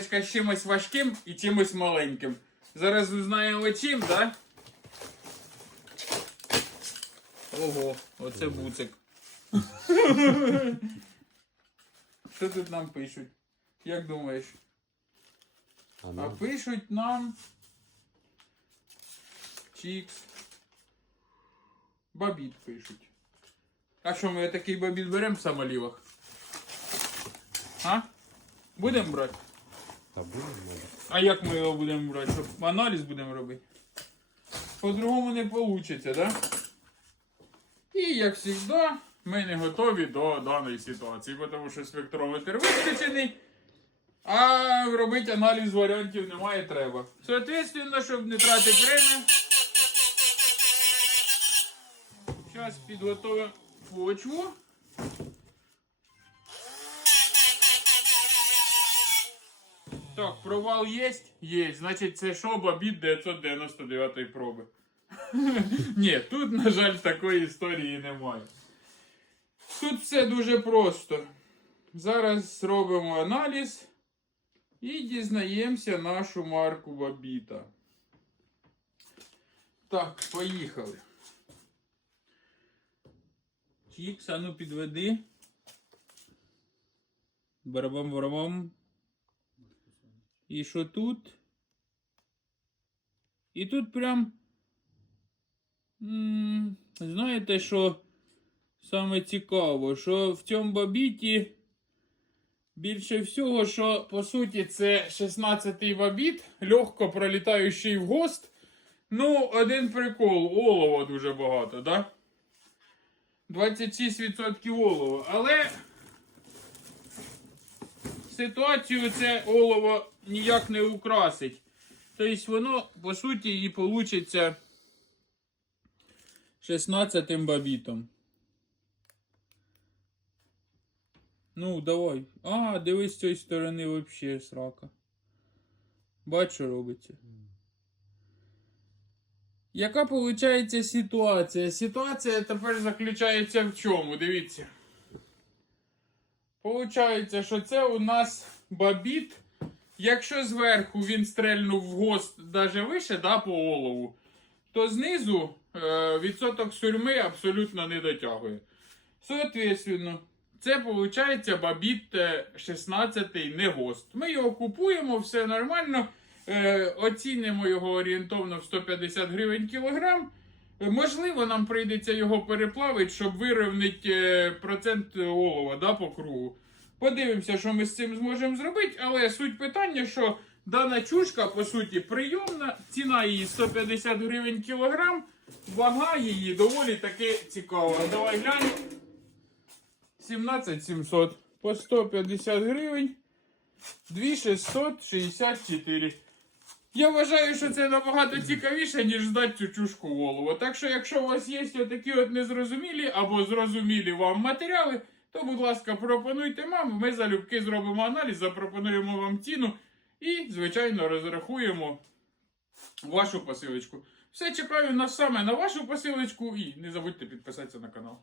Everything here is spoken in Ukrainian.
з чимось важким і чимось маленьким. Зараз узнаємо чим, так? Да? Ого, оце буцик. Що тут нам пишуть? Як думаєш? А, а ну. пишуть нам Чікс. Бабіт пишуть. А що ми такий бабіт беремо в самолівах? А? Будемо брати? Та будемо. А як ми його будемо брати? Щоб аналіз будемо робити? По-другому не вийде, так? Да? І як завжди, ми не готові до даної ситуації, тому що спектрометр виключений. А робити аналіз варіантів немає треба. Соответственно, щоб не тратити время. Зараз підготуємо почву. Провал є? Є. Значить, це шоба бід 999 проби. Ні, тут, на жаль, такої історії немає. Тут все дуже просто. Зараз робимо аналіз і дізнаємося нашу марку Бабіта. Так, поїхали. Чіпс, ану підведи. Барабам-барабам. І що тут? І тут прям. Знаєте, що саме цікаво, що в цьому бабіті більше всього, що по суті це 16-й бабіт, легко пролітаючий в гост. Ну, один прикол, олова дуже багато, да? 26% олова. Але ситуацію це олово ніяк не украсить. Тобто воно, по суті, і получиться 16 бабітом. Ну, давай. А, дивись з цієї сторони взагалі срака. Бачу, що робиться. Яка виходить ситуація? Ситуація тепер заключається в чому? Дивіться. Получається, що це у нас бабіт. Якщо зверху він стрельнув в гост навіть вище да, по голову, то знизу е, відсоток сурьми абсолютно не дотягує. Соответственно, це виходить бабіт 16 е, й не гост. Ми його купуємо, все нормально. Е, Оцінимо його орієнтовно в 150 гривень кілограм. Можливо, нам прийдеться його переплавити, щоб вирівнити е, процент олова да, по кругу. Подивимося, що ми з цим зможемо зробити, але суть питання, що дана чушка, по суті, прийомна, ціна її 150 гривень кілограм, вага її доволі таки цікава. Давай глянь. 17700 по 150 гривень 2664. Я вважаю, що це набагато цікавіше, ніж здати цю чушку голову. Так що, якщо у вас є такі от незрозумілі або зрозумілі вам матеріали, то, будь ласка, пропонуйте нам, ми залюбки зробимо аналіз, запропонуємо вам ціну і, звичайно, розрахуємо вашу посилочку. Все чекаю на саме на вашу посилочку і не забудьте підписатися на канал.